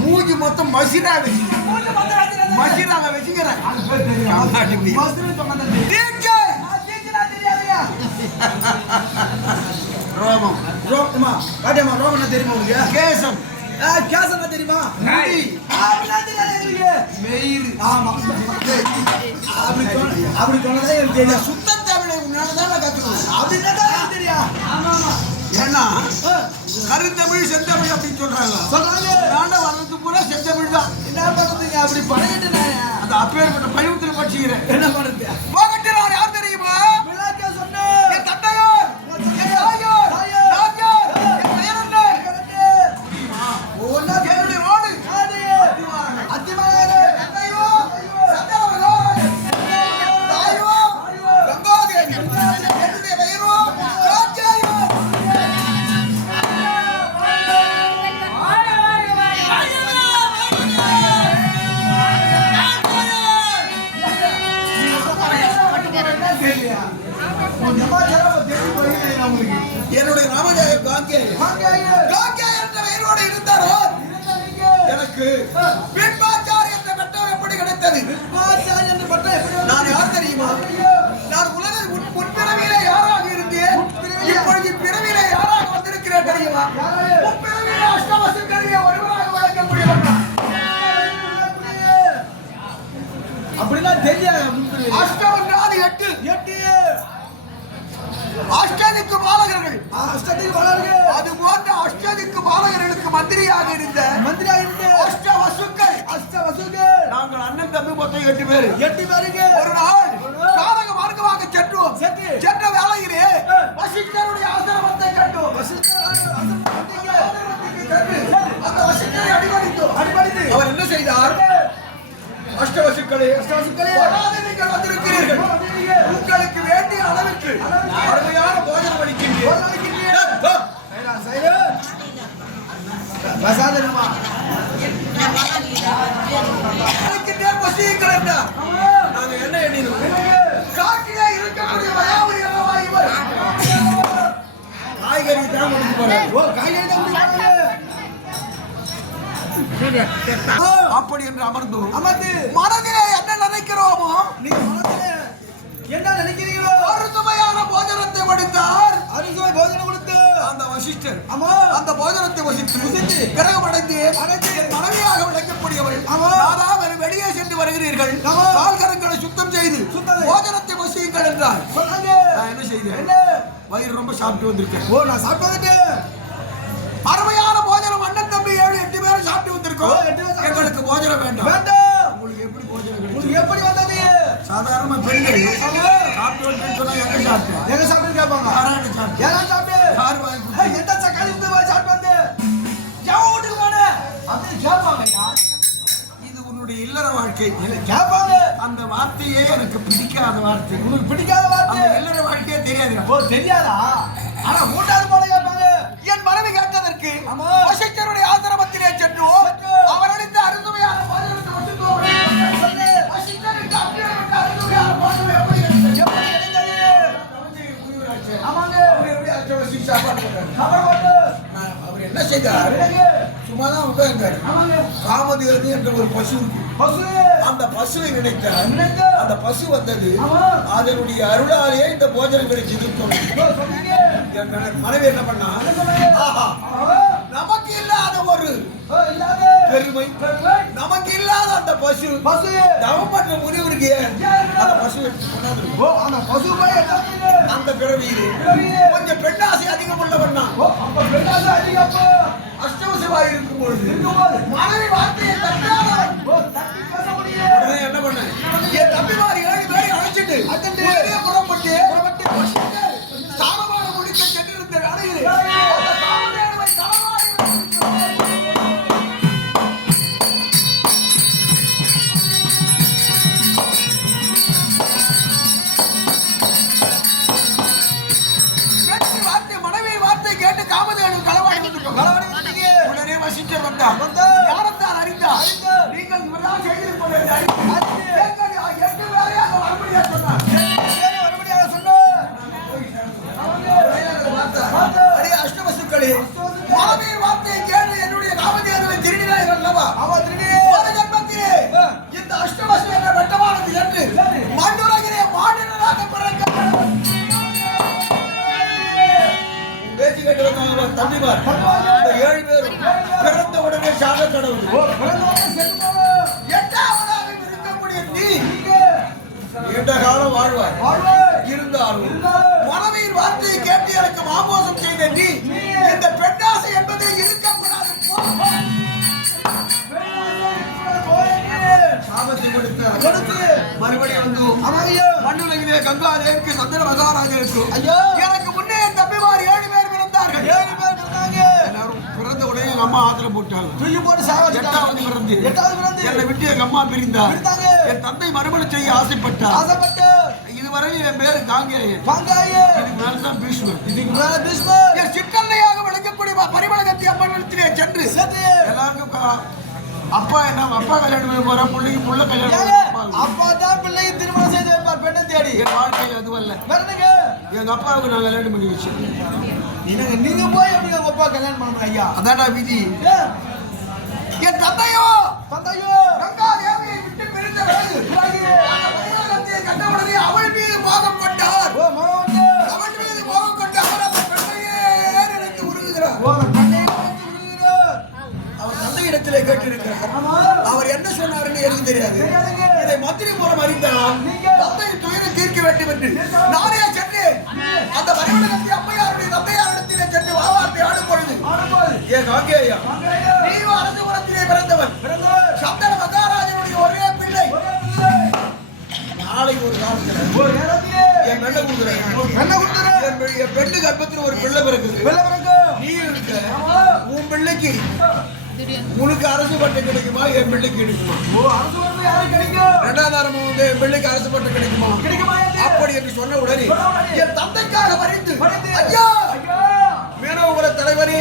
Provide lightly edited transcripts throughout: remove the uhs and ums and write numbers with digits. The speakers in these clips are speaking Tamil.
மூஞ்சி மொத்தம் மசிராக வச்சுக்கிறேன். ரோமம் ரோமா காட்டியம்மா ரோமம் தெரியுமா உங்களுக்கு? கேசம் கேசம் தெரியுமா? மெயிறு. ஆமா அப்படி சொன்னதே எனக்கு தெரியும். சுத்த தமிழை உன்னாலதான் நான் கத்துக்கணும். அப்படின்னா தான் தெரியும். ஆமா ஆமா. ஏன்னா கருந்தமிழ் செந்தமிழ் அப்படின்னு சொல்றாங்க. நானும் வளர்ந்து பூரா செந்தமிழ் தான். என்ன பண்றதுங்க? அப்படி பழகிட்டு அந்த அப்பேற்பட்ட பழிவுத்துல படிச்சுக்கிறேன். என்ன பண்றது? போகட்டு நான் யார் தெரியுமா? சொன்னேன் என் தந்தையார், என் தாயார், நாச்சியார், என் பெயர் என்ன? ஒவ்வொன்னா கேளுடைய ஓடு அத்திமலையாரே தந்தையோ சந்தனவரோ தாயோ கங்காதேவி என்னுடைய பெயரோ நாச்சியாரோ. என்னுடைய ராமஜாயம் காங்கேயர் என்ற பெயரோடு இருந்தாரோ எனக்கு பின்பாச்சாரி என்ற பட்டம் எப்படி கிடைத்தது? நான் யார் தெரியுமா? நான் உலகில் முற்பிறவியிலே யாராக இருந்தேன், இப்பொழுது பிறவியிலே யாராக வந்திருக்கிறேன் தெரியுமா? முற்பிறவியிலே அஷ்டவசுக்களிலே ஒருவராக வழங்கக்கூடியவன். அப்படிலாம் தெரியாது. அஷ்டம் என்றால் 8 அஷ்டதிக்கு பாலகர்கள். அது போன்ற அஷ்டதிக்கு பாலகர்களுக்கு மந்திரியாக இருந்த அஷ்டவசுக்கள். நாங்கள் அண்ணன் தம்பி மொத்தம் 8 பேருக்கு ஒரு நாள் காரக மார்க்கமாக சென்றோம். சென்ற வேளையிலே வசிஷ்டருடைய ஆசிரமத்தை கண்டோம். அந்த வசிஷ்டரை அடிபடித்து அவர் என்ன செய்தார்? அஷ்டவசுக்களே நீங்கள் வந்திருக்கிறீர்கள். உங்களுக்கு வேண்டிய அளவுக்கு அருமையான போஜனம் அளிக்கின்றேன். நாங்க என்ன எண்ணினோம்? காட்டிலே இருக்கக்கூடிய வயாபுரி அல்லவா இவர்? காய்கறி தான் முடிக்க போறேன். காய்கறி தான் அப்படி என்று அமர்ந்து மனதிலே என்ன நினைக்கிறோமோ, நீ மனதிலே என்ன நினைக்கிறீங்களோ அறுசுவையான போஜனத்தை வடித்தார். அறுசுவை போஜனம் கொடுத்து அந்த வசிஷ்டர் அந்த போஜனத்தை வசித்து கிரகமடைந்து மனைவியாக விளக்கக்கூடியவர்கள். அதாவது வெளியே சென்று வருகிறீர்கள், கால்கரங்களை சுத்தம் செய்து போஜனத்தை வசியுங்கள் என்றார். நான் என்ன செய்தேன்? வயிறு ரொம்ப சாப்பிட்டு வந்திருக்கேன். நான் சாப்பிட்டு அருமையான போஜனம் அண்ணன் தம்பி 7-8 பேரும் சாப்பிட்டு வந்திருக்கோம். எங்களுக்கு போஜனம் வேண்டாம். உங்களுக்கு எப்படி போஜனம்? உங்களுக்கு எப்படி வந்தது? சாதாரண பெண்கள் சாப்பிட்டு வந்து சொன்னா எங்க சாப்பிட்டு கேட்பாங்க. யாரும் சாப்பிட்டு யார் வாங்கி எந்த சக்காளி சாப்பிட்டு வந்து ஜவுட்டுக்கு போன அப்படின்னு கேட்பாங்க. இது உன்னுடைய இல்லற வாழ்க்கை கேட்பாங்க. அந்த வார்த்தையே எனக்கு பிடிக்காத வார்த்தை. உங்களுக்கு பிடிக்காத வார்த்தை இல்லற வாழ்க்கையே தெரியாது. தெரியாதா? ஆனா 3வது போல கேட்பாங்க. என் மனைவி கேட்டதற்கு வசிஷ்டருடைய ஆசிரமத்திலே சென்றோம். அவர் அளித்த அருந்துமையான அவர் என்ன செய்தார்? சும்மாதான் உட்கார்ந்தார். காமதேவன் என்ற ஒரு பசு இருக்கு. அந்த பசுவை நினைத்தார். அந்த பசு வந்தது. அதனுடைய அருளாலே இந்த போஜனம் கிடைச்சது. மனைவி என்ன பண்ணா? நமக்கு இல்லாத ஒரு பெருமை, நமக்கு இல்லாத அந்த பசு தவம் பண்ற முனிவருக்கு அந்த பசு அந்த பிறவியிலே கொஞ்சம் பெண்ணாசை அதிகம் உள்ளவன் தான். அஷ்டவசிவாய் இருக்கும் பொழுது மனைவி வார்த்தையை என்ன பண்ண? என் தம்பிமாரி 7 பேரை அழைச்சிட்டு புறப்பட்டு சாரமான முடிக்க சென்றிருந்த வேளையிலே மனைவி வார்த்தை கேட்டு காமதேவன் களவாடி உடனே வசிஷ்டர் வந்தார். யாரத்தால் அறிந்தார்? செய்த நீ இந்த பெண்ணாசை என்பதை இருக்கப்படாது. சாபத்தை கொடுத்து மறுபடியும் வந்து மண்ணுலகிலே கங்கா தேவிக்கு சந்திர மகாராஜருக்கு எனக்கு முன்னே என் தம்பிமார் 7 பேர் பிறந்தார்கள். 7 பேர் பிறந்தாங்க. எல்லாரும் பிறந்த உடனே எங்க அம்மா ஆத்துல போட்டாங்க. தூக்கி போட்டு எட்டாவது பிறந்து என்னை விட்டு எங்க அம்மா பிரிந்தார். என் தந்தை மறுமணம் செய்ய ஆசைப்பட்டார். இதுவரையில் என் பேரு காங்கேயன். இதுக்கு மேல்தான் பீஷ்மர். என் சிற்றன்னையாக விளங்கக்கூடிய பரிமளகத்தி அம்மனிடத்திலே சென்று எல்லாருக்கும் அப்பா என்ன அப்பா கல்யாணம் போற பிள்ளைக்கு புள்ள கல்யாணம் அப்பா தான் பிள்ளைக்கு திருமணம் செய்து வைப்பார் பெண்ணை தேடி. என் வாழ்க்கையில் அதுவல்ல. எங்க அப்பாவுக்கு நான் கல்யாணம் பண்ணி வச்சேன். நீங்க போய் எப்படி உங்க அப்பா கல்யாணம் பண்ணணும் ஐயா? அதாடா விதி. என் தந்தையோ கங்கா தேவியை விட்டு பிரிந்த கண்ட உடனே அவள் மீது மோகம் கொண்டார். அவள் மீது மோகம் கொண்ட அவர் அந்த பெண்ணையே நினைத்து உருகுகிறார். அவர் தந்தையிடத்திலே கேட்டிருக்கிறார். அவர் என்ன சொன்னார்ன்னு எனக்கு தெரியாது. இதை மந்திரி மூலம் அறிந்தால் தந்தையின் துயரை தீர்க்க வேண்டும் என்று நானே சென்று அந்த மறைவனகத்தி அம்மையாருடைய தந்தையாரிடத்திலே சென்று வாவார்த்தை ஆடும் பொழுது ஏன் காங்கேயா நீயும் அரசு குலத்திலே பிறந்தவன். சந்தன மகாராஜனுடைய ஒரே பிள்ளை. நாளை ஒரு காலத்தில் என் பெண்ணை கொடுக்குறேன். என் பெண்ணு கர்ப்பத்தில் ஒரு பிள்ளை பிறகுது. நீ இருக்க உன் பிள்ளைக்கு உனக்கு அரசு பட்டம் கிடைக்குமா? என் பிள்ளைக்கு கிடைக்குமா? இரண்டாவது வந்து என் பிள்ளைக்கு அரசு பட்டம் கிடைக்குமா? அப்படி என்று சொன்ன உடனே என் தந்தைக்காக வரைந்து ஐயா மீனவகுல தலைவரே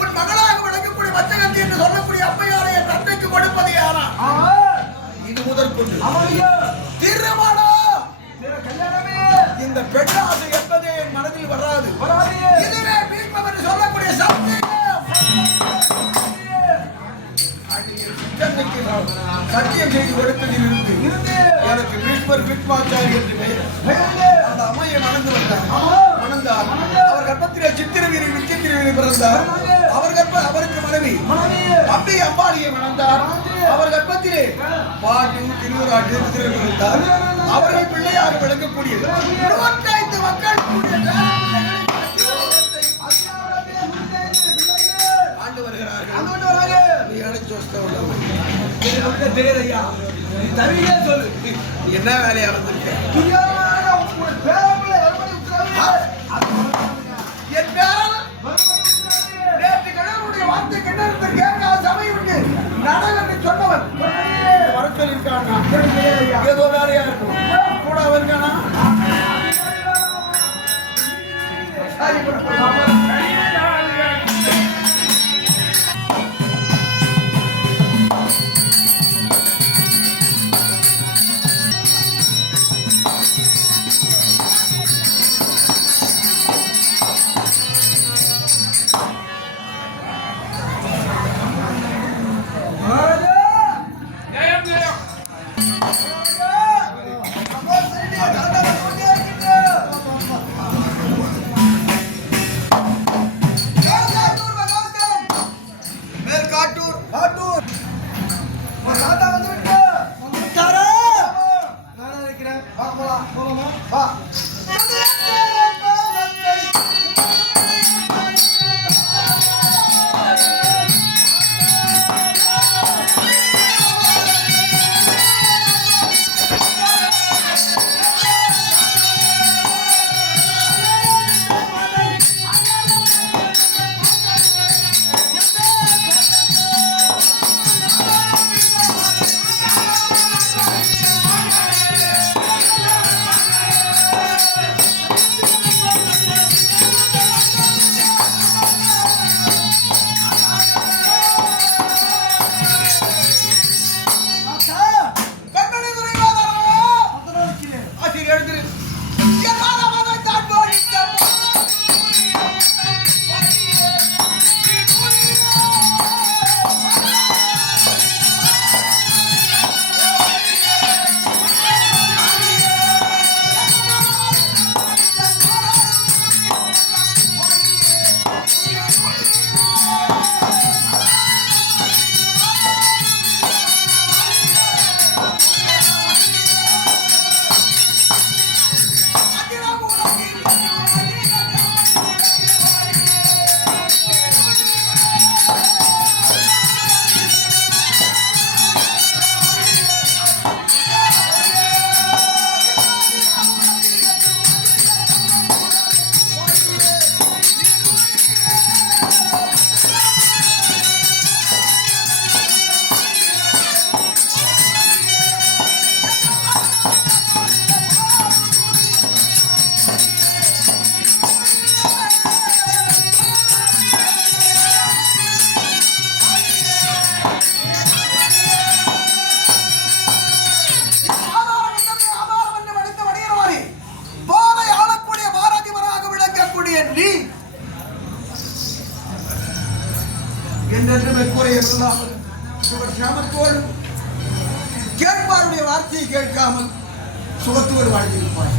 உன் மகளாக விளங்கக்கூடிய மச்சகத்தி என்று சொல்லக்கூடிய அம்மையாரை என் தந்தைக்கு கொடுப்பதே. ஆனா இது முதற்கொண்டு திருமணம் இந்த பெண்ணாசை என்பதே என் மனதில் வராது. இதுவே பீஷ்மம் என்று சொல்லக்கூடிய சத்தியம் செய்து கொடுத்ததில் இருந்து எனக்கு பீஷ்மர் பீஷ்மாச்சாரி என்று பெயர். அந்த அம்மையை மணந்தார். அவர் கர்ப்பத்திலே சித்திரவீரி விசித்திரவீரி பிறந்தார். அவருக்கு மனைவி அம்பி அம்பாளியை மணந்தார். அவர் கர்ப்பத்திலே பாட்டு திருவராட்டு பிறந்தார். அவர்கள் பிள்ளையாக விளங்கக்கூடிய 25 மக்கள் ஆண்டு வருகிறார்கள். என்ன வேலையா வந்திருக்க? என் பேரன் நேற்று கடவுளுடைய வார்த்தை கிட்ட கேட்க சபை உண்டு நடனம் என்று சொன்னவன் வரத்தில் இருக்கானா? ஏதோ வேலையா இருக்கும் கூட இருக்கானா? வார்த்தையை கேட்காமல் சுகத்தோடு வாழ்ந்திருப்பாய்.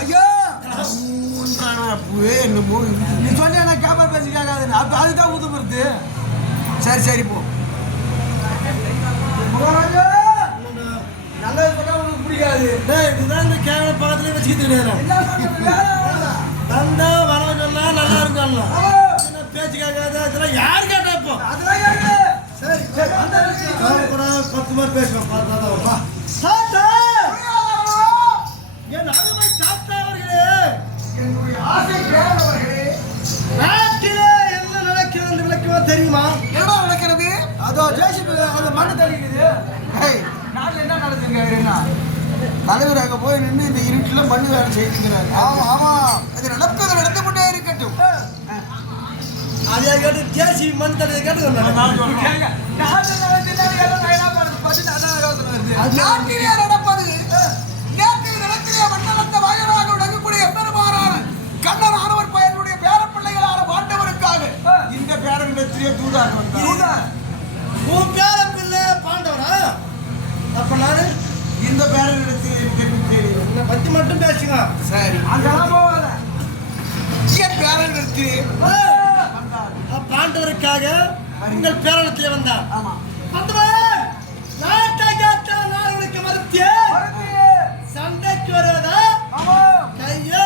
ஐயா என்னமோ நீ சொல்லி நான் கேமரா பேசி கேட்காது அதுதான் உதவுறது. சரி சரி போ. நல்லது பண்ணா உனக்கு பிடிக்காது. இதுதான் இந்த கேமரா பக்கத்துல வச்சுக்கிட்டு தந்தா வர சொல்லா நல்லா இருக்கும். பேச்சு கேட்காது அதெல்லாம் யாரு கேட்டா இப்போ அதெல்லாம் கேட்க. சரி சரி கூட 10 பேர் பேசுவோம். என் அருமை தாத்தா அவர்களே, என்னுடைய ஆசை கேட்டவர்களே, நாட்டிலே என்ன நடக்கிறது விளக்கமா தெரியுமா? என்ன நடக்கிறது? அதோ ஜேசிபி அந்த மண்ணு தள்ளிக்குது. நாட்டில் என்ன நடக்குதுங்க? தலைவர் அங்கே போய் நின்று இந்த இருட்டில் மண்ணு வேலை செய்துங்கிறாங்க. ஆமா ஆமா, அது நடந்து கொண்டே இருக்கட்டும். அதை கேட்டு ஜேசிபி மண் தள்ளி கேட்டு நாட்டிலே நடப்பது நிலத்திலே மண்டலத்த வாயராக விளங்கக்கூடிய எம்பெருமானான கண்ணன் ஆனவர் பயனுடைய பேரப்பிள்ளைகளான பாண்டவருக்காக இந்த பேரனிடத்திலே தூதாக வந்தார். உன் பேரப்பிள்ளை பாண்டவரா? அப்ப நானு இந்த பேரனிடத்திலே பத்தி மட்டும் பேசுங்க. சரி அங்கெல்லாம் போவாத. என் பேரனிடத்திலே பாண்டவருக்காக உங்கள் பேரனத்திலே வந்தார். ஆமா சண்டைக்கு வருவதா கையை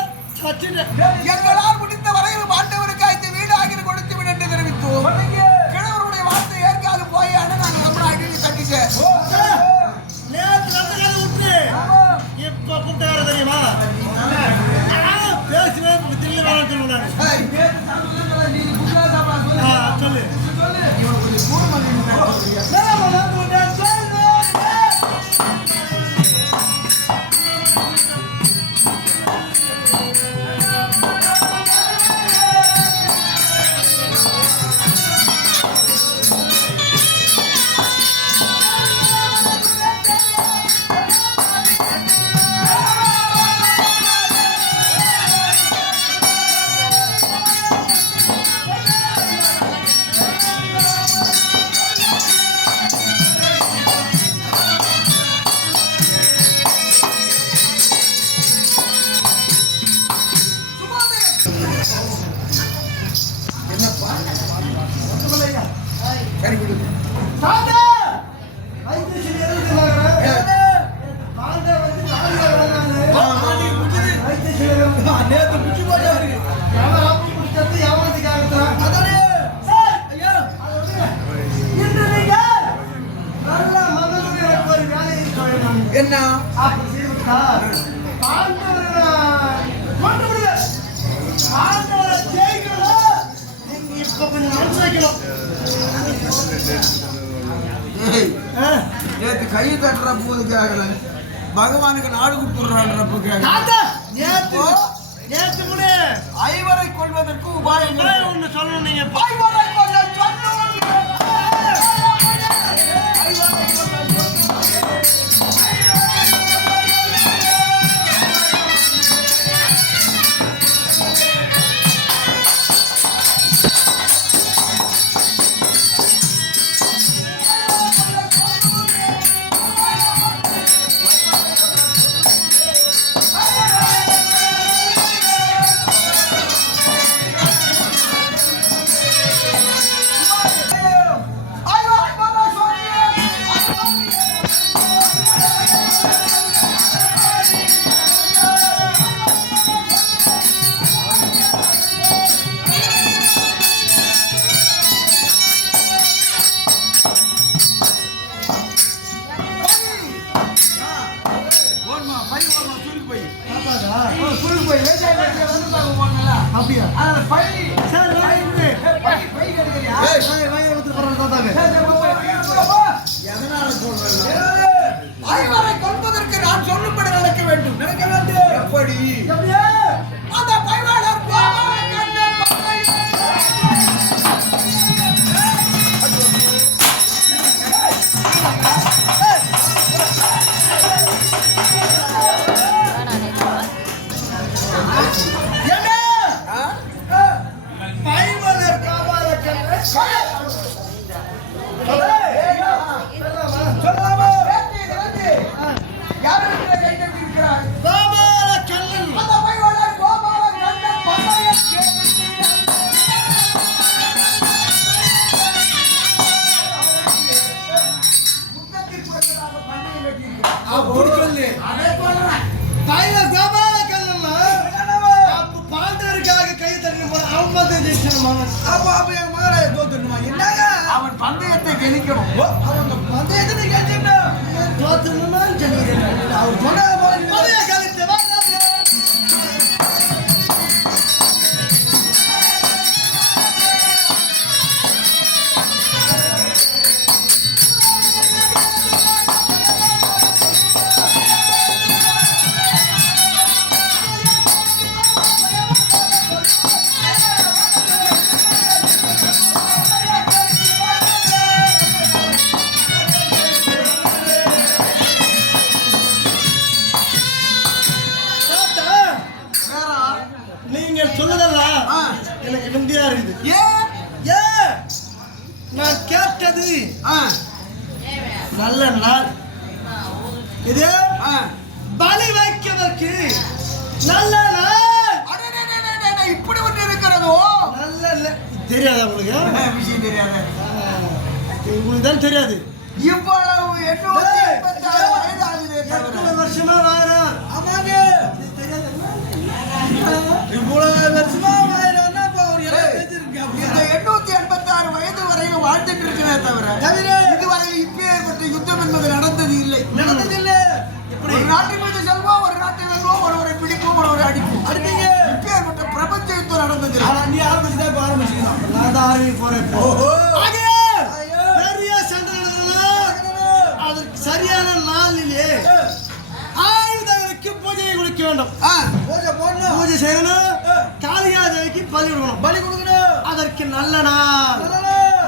எங்களால் முடிந்த வரையில் பாண்டவருக்கு இந்த வீடு ஆகிய கொடுத்து விட என்று தெரிவித்தோம். கிழவருடைய வார்த்தை ஏற்காது போயான நாங்கள் நம்ம அடிக்கடி தட்டிச்சேன். இப்ப கூட்டார தெரியுமா பேசுவேன் தில்லு வேணாம் சொல்லுவாங்க. சொல்லு என்ன நேற்று கை தட்டுறப்போ கேட்கல, பகவானுக்கு நாடு கொடுத்துடுறான்றப்போ கேட்கல. ஐவரை கொள்வதற்கு உபாயம் ஒண்ணு சொல்லணும். நீங்க ஐவரை கொள்வதற்கு நான் சொல்லும்படி நடக்க வேண்டும். எப்படி அந்த பைவாளர் பந்தயத்தை கெளிக்கணும். அவங்க பந்தயத்தை கேட்டீங்கன்னா தோத்துணுமா சொல்லிடுறேன். அவர் சொன்ன பந்தய கழித்து சொல்லுதெல்லாம் எனக்கு விந்தியா இருக்குது. ஏன் நான் கேட்டது நல்ல நாள் இது பலி வைக்கிறதுக்கு நல்ல நாள். இப்படி ஒன்று இருக்கிறதோ நல்ல தெரியாதா உங்களுக்கு? விஷயம் தெரியாது. உங்களுக்கு தான் தெரியாது. இவ்வளவு 886 வயது ஆகுது. 8 வருஷமா வாழறோம். ஆமாங்க தெரியாது. இவ்வளவு வருஷமா வாழறோம்னா அப்ப அவர் எல்லாம் தெரிஞ்சிருக்கு. இந்த 886 வயது வரையும் வாழ்ந்துட்டு இருக்கவே தவிர இதுவரையில் இப்பேற்பட்ட யுத்தம் என்பது நடந்தது இல்லை. ஒரு நாட்டின் மீது செல்வோம், ஒரு நாட்டை வெல்வோம், ஒருவரை பிடிப்போம், ஒருவரை அடிப்போம். அடிப்பீங்க. இப்பேற்பட்ட பிரபஞ்ச யுத்தம் நடந்தது. நீ ஆரம்பிச்சுதான் இப்ப ஆரம்பிச்சுதான். நான் தான் ஆரம்பி போறேன். பெரிய சண்டை அதற்கு சரியான நாளிலே ஆயுதங்களுக்கு பூஜையை கொடுக்க வேண்டும். பூஜை செய்யணும். காளிகா தேவிக்கு பலி கொடுக்கணும். பலி கொடுக்கணும். அதற்கு நல்ல நாள்,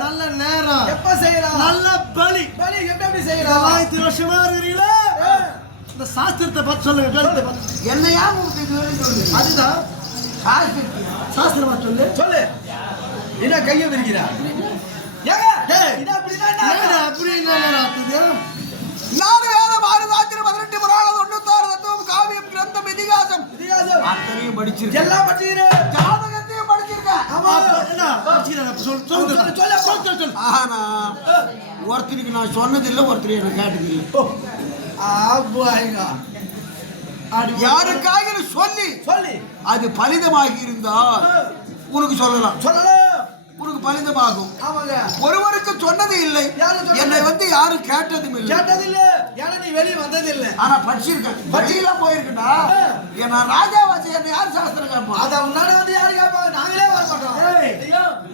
நல்ல நேரம். எப்ப செய்யலாம்? நல்ல பலி. பலி எப்படி செய்யலாம்? 1000 வருஷமா இருக்கிறீங்களா? இந்த சாஸ்திரத்தை பார்த்து சொல்லுங்க. என்னையா சொல்லு. அதுதான் சாஸ்திரம் பார்த்து சொல்லு. சொல்லு. என்ன கையை விரிக்கிறா? நாடு வேதம் 6 சாஸ்திரம் 18 புராணம் 96 தத்துவம் காவியம் கிரந்தம் இதிகாசம் அத்தனையும் படிச்சிருக்கேன். எல்லாம் படிச்சிருக்கேன். ஜாதகத்தையும் படிச்சிருக்கேன். ஆமா என்ன படிச்சிருக்கேன்? சொல்லு. ஆனா ஒருத்தருக்கு நான் சொன்னதில்லை, ஒருத்தர் எனக்கு கேட்டதில்லை. யாருக்காக சொல்லி அது பலிதமாகி இருந்தால் உனக்கு சொல்லலாம். உனக்கு பலிதமாகும். ஒருவருக்கு சொன்னது இல்லை. என்னை வந்து யாரும் கேட்டதும் இல்லை. நீ வெளியே வந்தது இல்லை. ஆனா படிச்சிருக்கேன். படிச்சுலாம் போயிருக்கா. என்ன ராஜாவாச்சு என்ன யார் சாஸ்திரம் கேட்போம்? அதை உன்னால வந்து யாரு கேட்பாங்க? நாங்களே வர மாட்டோம்.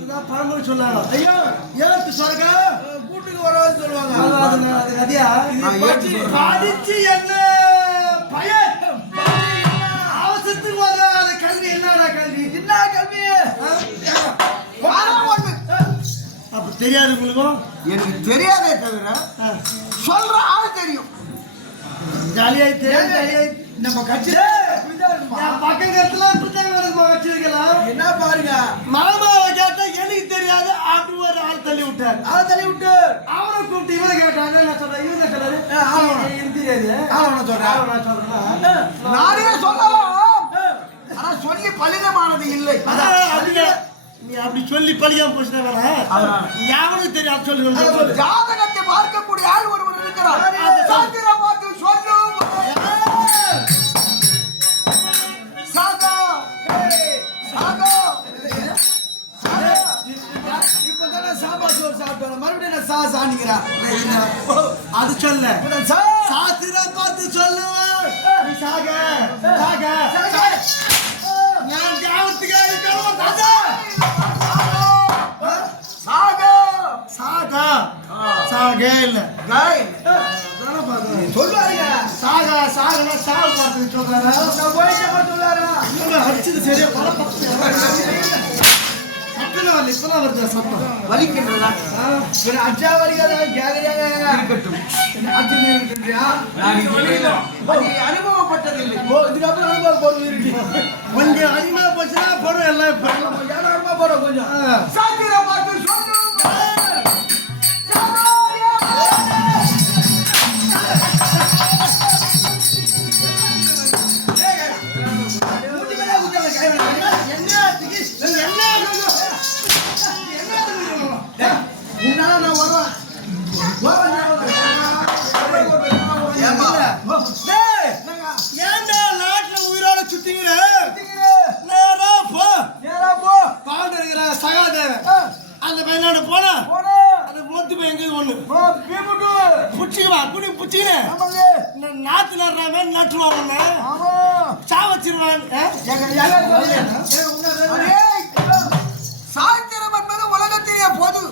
இதான் பழமொழி சொன்னாங்க. ஐயோ ஏத்து சொர்க்க கூட்டுக்கு வரவாது சொல்லுவாங்க. அது நதியா படிச்சு என்ன பயன்? அவசரத்துக்கு வராத கல்வி என்னடா கல்வி? என்ன கல்வி? அப்ப தெரியாது உங்களுக்கும்? எனக்கு தெரியாதே தவிர சொல்ற ஆளு தெரியும். ஜாலியா தெரியாது. நம்ம கட்சி பக்கத்துல வச்சிருக்கலாம். என்ன பாருங்க, மாமாவை கேட்டா எனக்கு தெரியாது. அப்படி ஒரு ஆள் தள்ளி விட்டார். அவரை கூப்பிட்டு இவரை கேட்டாங்க. நான் சொல்றேன் இவங்க சொல்றாரு தெரியாது. நானே சொல்லலாம். ஆனா சொல்லி பலிதமானது இல்லை. நீ அப்படி சொல்லி பழியாம போச்சுனா யாருக்கு தெரியாது. சொல்லுங்க. ஜாதகத்தை பார்க்கக்கூடிய ஆள் ஒருவர் இருக்கிறார். சாஸ்திரம் பார்த்து சொல்லு. அது சொல்ல சாஸ்திரம் பார்த்து சொல்லுவேன். நான் தியாகத்துக்கு சொல்லுவாங்க. சாகா சாகனா சாவு பார்த்து சொல்றாரு. அடிச்சது சரியா சத்தம் இப்பதான் வருது. சத்தம் வலிக்கின்றதா? அச்சா வலிக்காத இருக்கட்டும். அனுபவப்பட்டதில்லை. இதுக்கப்புறம் அனுபவம் போறது இருக்கு. கொஞ்சம் அதிகமா போச்சுன்னா போறோம். எல்லாம் இப்ப போறோம். கொஞ்சம் சாத்திரம் பார்த்து சொல்லு. நாட்டுல உயிரோட சுத்திக்கிற சகாதேவன் அந்த பையனோட போனா புடிச்சுக்குவா குடி புடிச்சுக்கினே நாத்து நடுறாம நட்டுருவாங்க சாவச்சிருவான் சாஸ்திரம் என்பது உலகத்திலே பொது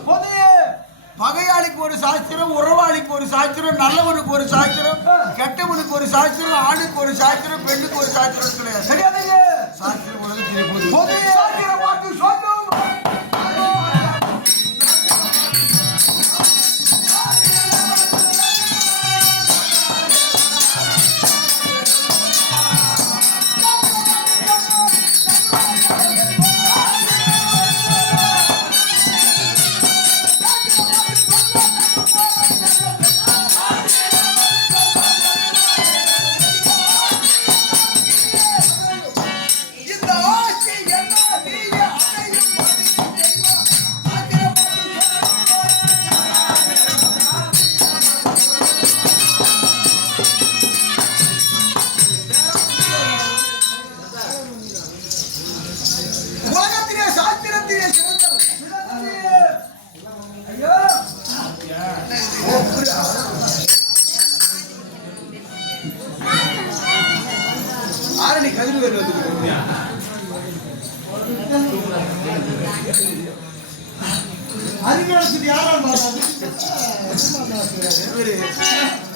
பகையாளிக்கு ஒரு சாஸ்திரம், உறவாளிக்கு ஒரு சாஸ்திரம், நல்லவனுக்கு ஒரு சாஸ்திரம், கெட்டவனுக்கு ஒரு சாஸ்திரம், ஆணுக்கு ஒரு சாஸ்திரம், பெண்ணுக்கு ஒரு சாஸ்திரம் கிடையாது. சாஸ்திரம் உலகத்திலே பொது. சாஸ்திரம் பார்த்து சொல்லும்.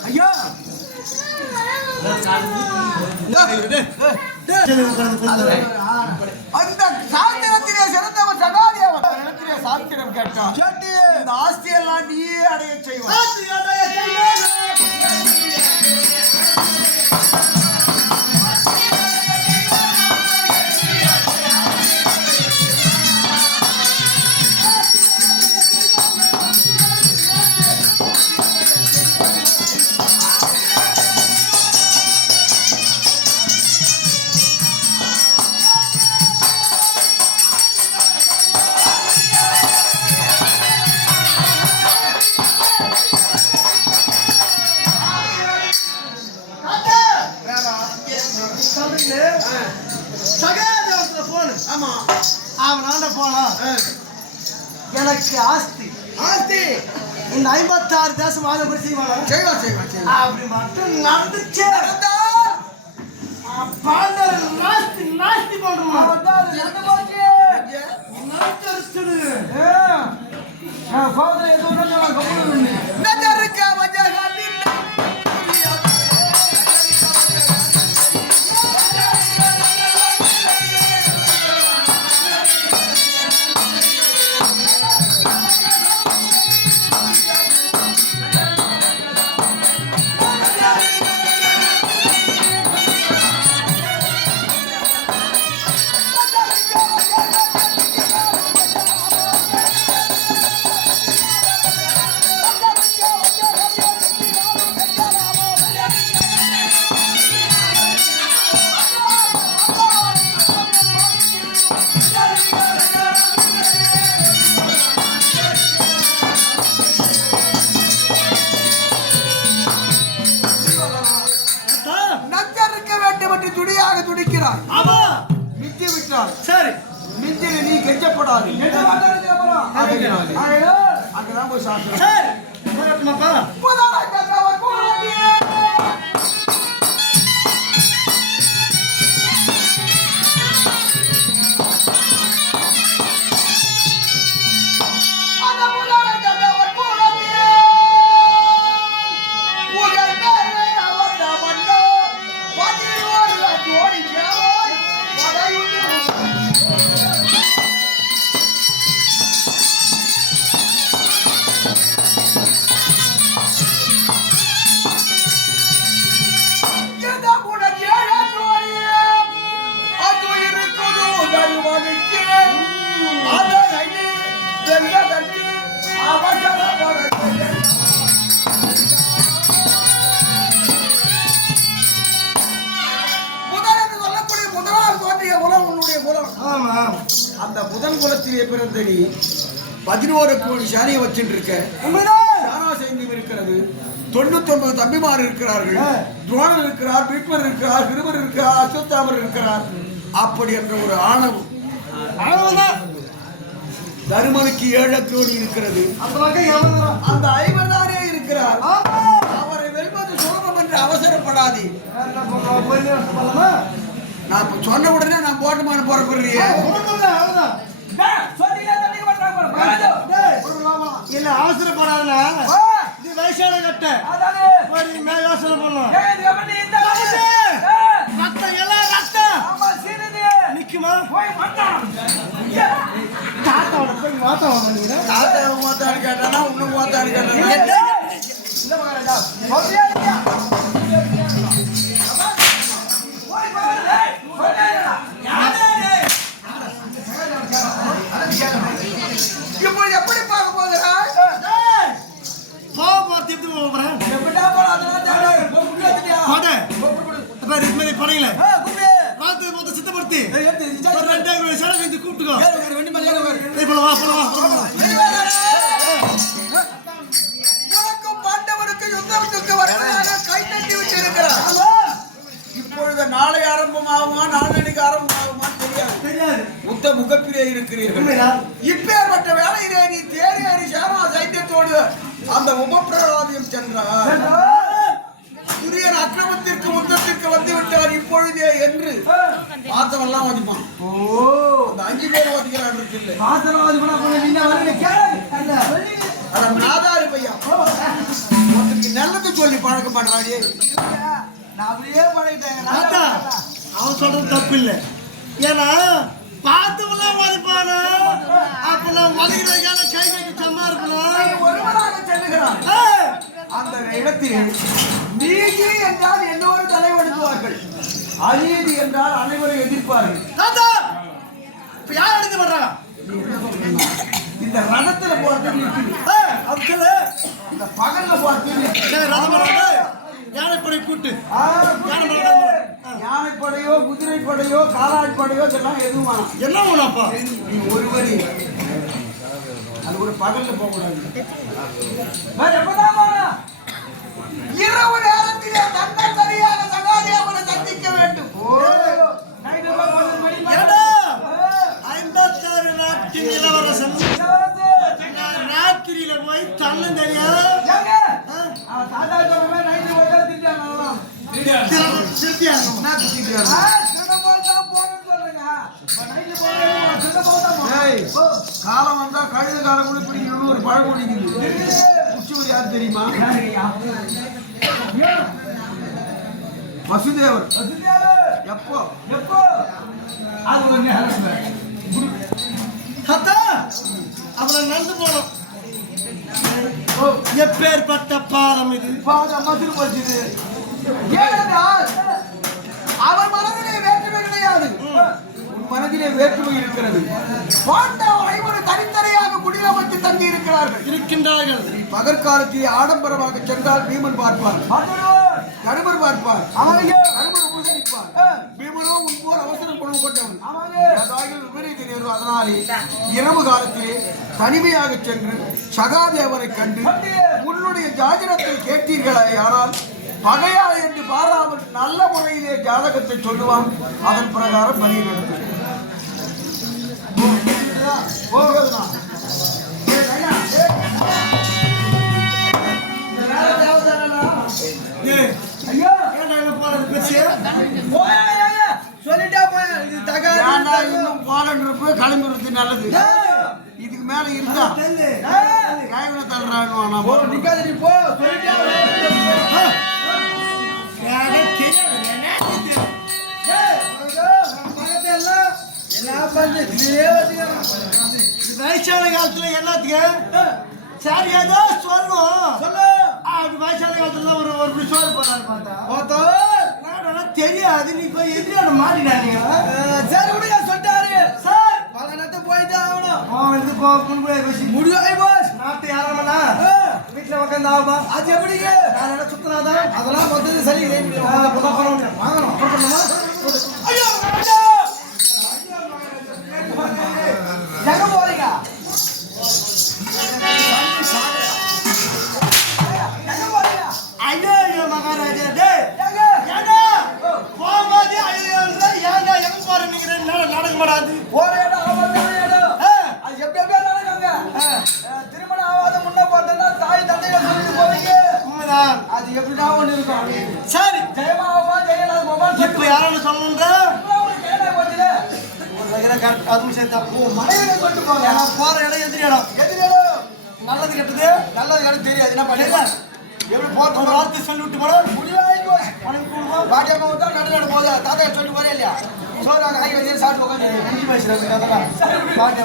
ஐயா அந்த சாஸ்திரத்திலே சிறந்தவன் சகாதேவன் இடத்திலே சாஸ்திரம் கேட்டான். இந்த ஆஸ்தியெல்லாம் நீயே அடைய செய்வாய். எனக்கு ஆஸ்தி இந்த 56 தேசம் ஆளுபடி செய்வாங்க அப்படி மட்டும் நடந்துச்சு. நாஸ்தி நாஸ்தி பண்ணுவாங்க. மிஞ்சி விட்டால் சரி, மிஞ்சில நீ கெஞ்சப்படாது. அங்கதான் போய் சாப்பிடு. அந்த புதன் குலத்திலே பிறந்த நீ 11 கோடி சாணியை வச்சுட்டு இருக்க. இருக்கிறது 99 தம்பிமார் இருக்கிறார்கள். துரோணர் இருக்கிறார், பீஷ்மர் இருக்கிறார், கிருபர் இருக்கிறார், அஸ்வத்தாமர் இருக்கிறார். அப்படி என்ற ஒரு ஆணவம் தருமனுக்கு 7 கோடி இருக்கிறது. அந்த 50 தானே பண்ணலாமா? நான் இப்ப சொன்ன உடனே நான் போட்டுமான போறப்பறியே அவ்வளவுதான். இல்ல அவசரப்படாதுல இது வயசான கட்ட யோசனை பண்ணும் ரத்தம் எல்லாம் ரத்தம் நிக்குமா தாத்தாவோட போய் மாத்தாவாங்க தாத்தாவை மாத்தான்னு கேட்டானா இன்னும் மாத்தான்னு கேட்டானா இப்போ எப்படி பார்க்க போகிறாய்? படையில மொத்தம் சித்தப்படுத்தி கூப்பிட்டுக்கோ உனக்கும் பாண்டவனுக்கு யுத்தத்துக்கு வருவதாக கை தட்டி விட்டு இருக்கிறார். இப்பொழுது நாளை ஆரம்பமாகுமா நாளனைக்கு ஆரம்பமாகுமா தெரியாது. முத்த முகப்பிலே இருக்கிறீர்கள். இப்பேற்பட்ட வேலையிலே நீ தேறி அறி சேமா சைன்யத்தோடு அந்த உபப்பிரவாதியம் சென்றார். துரியன் அக்கிரமத்திற்கு முத்தத்திற்கு வந்து விட்டார் இப்பொழுதே என்று பாத்தவெல்லாம் வதிப்பான். அந்த 5 பேர் வதிக்கிறான் இல்லை அதான் நாதாரி பையன் உனக்கு நல்லது சொல்லி பழக்க பண்றாடி. நான் அப்படியே பழகிட்டேன். அவன் சொல்றது தப்பு இல்லை. ஏன்னா பாத்துலாம் வதிப்பானா அப்பெல்லாம் வதிக்கிறதுக்கான கை வைக்க சும்மா இருக்கலாம். ஒருவராக செல்லுகிறான். அந்த இடத்தில் நீதி என்றால் எல்லோரும் தலைவடுக்குவார்கள், அநீதி என்றால் அனைவரும் எதிர்ப்பார்கள். யார் எடுத்து பண்றாங்க? இந்த ரதத்துல போறது இந்த பகல்ல போறது யானைப்படை கூட்டு யானைப்படையோ குதிரை படையோ காலாட் படையோ இதெல்லாம் எதுவும் என்ன வேணாப்பா? நீ ஒரு வரி அது ஒரு பகல்ல போகக்கூடாது. இரவு நேரத்திலே தன்னை சரியாக சகாதேவனை சந்திக்க வேண்டும். 56 நாட்டின் இளவரசன் ராத்திரியில போய் தன்னும் தெரியாது காலம் வந்தா கழுத காலம் கூட பிடிக்கணும்னு ஒரு பழமொழி உச்சிவர் யார் தெரியுமா? வசுதேவர். எப்போ எப்போ அப்புறம் நடந்து போனோம். எப்பேற்பட்ட பாதம் இது? பாதம் மசில் போச்சுது. ஏனென்றால் அவர் மனதிலே வேற்றுமை கிடையாது, உன் மனதிலே வேற்றுமை இருக்கிறது. பாண்டவரை ஒரு தனித்தரையாக குடியமர்த்தி தங்கி இருக்கின்றார்கள். பகற்காலத்திலே ஆடம்பரமாக சென்றால் பீமன் பார்ப்பார், கருமர் பார்ப்பார், கருமர் உபசரிப்பார். பீமனோ உன்போர் அவசரம் குணம் கொண்டவன். அதனாலே இரவு காலத்திலே தனிமையாக சென்று சகாதேவரை கண்டு உன்னுடைய ஜாதகத்தை கேட்டீர்களே, ஆனால் பகையா என்று பாராமல் நல்ல முறையிலே ஜாதகத்தை சொல்லுவான். அதன் பிரகாரம் பணி நடத்து. இன்னும் போலன்றப்ப கிளம்பிடுறது நல்லது. இதுக்கு மேல இருந்தா கைவிட தள்ளுறான்னு வயசான காலத்துல எல்லாத்துக்கு சரி ஏதோ சொல்லணும். அப்படி வயசான காலத்துல ஒரு சோறு போறாரு பார்த்தா தெரியாது. நீ போய் எதிரான மாட்டினாங்க. சரி விடுங்க சொல்லிட்டாரு சார். பல நேரத்தை போயிட்டு ஆகணும். முடிவாய் போஸ் நாட்டு யாராமண்ணா வீட்டுல உட்காந்து ஆகுமா? அது எப்படிங்க? நான் சுத்தினாதான் அதெல்லாம் மொத்தம் சரி வாங்கணும். ஐயோ எங்க போறீங்க? ஐயோ மகாராஜா டே போகும்போது ஐயோ எங்க போறீங்க? நடக்க மாட்டாது. ஒரே அது எப்படி எப்படியா நடக்குங்க. திருமணம் ஆகாத முன்ன பார்த்தா தாய் தந்தையில சொல்லிட்டு போறீங்க. உண்மைதான். அது எப்படின்னா ஒண்ணு இருக்கும். சரி ஜெயமாவா ஜெயலலிதா சொல்லணுன்ற அதுவும் சேர்த்தா மனைவியை கொண்டு போங்க. போற இடம் எதிரி இடம் நல்லது கெட்டது எனக்கு தெரியாது என்ன பண்ணல எப்படி ஒரு போட்டு வார்த்தை சொல்லி விட்டு போற முடிவாயிட்டு போச்சு. உனக்கு கொடுமா பாட்டியம்மா வந்தா நடுநடு போதா தாத்தா சொல்லிட்டு போறே இல்லையா சோறு அங்க ஆகி வந்து சாப்பிட்டு உட்காந்து முடிஞ்சு பேசுறேன் பாட்டியா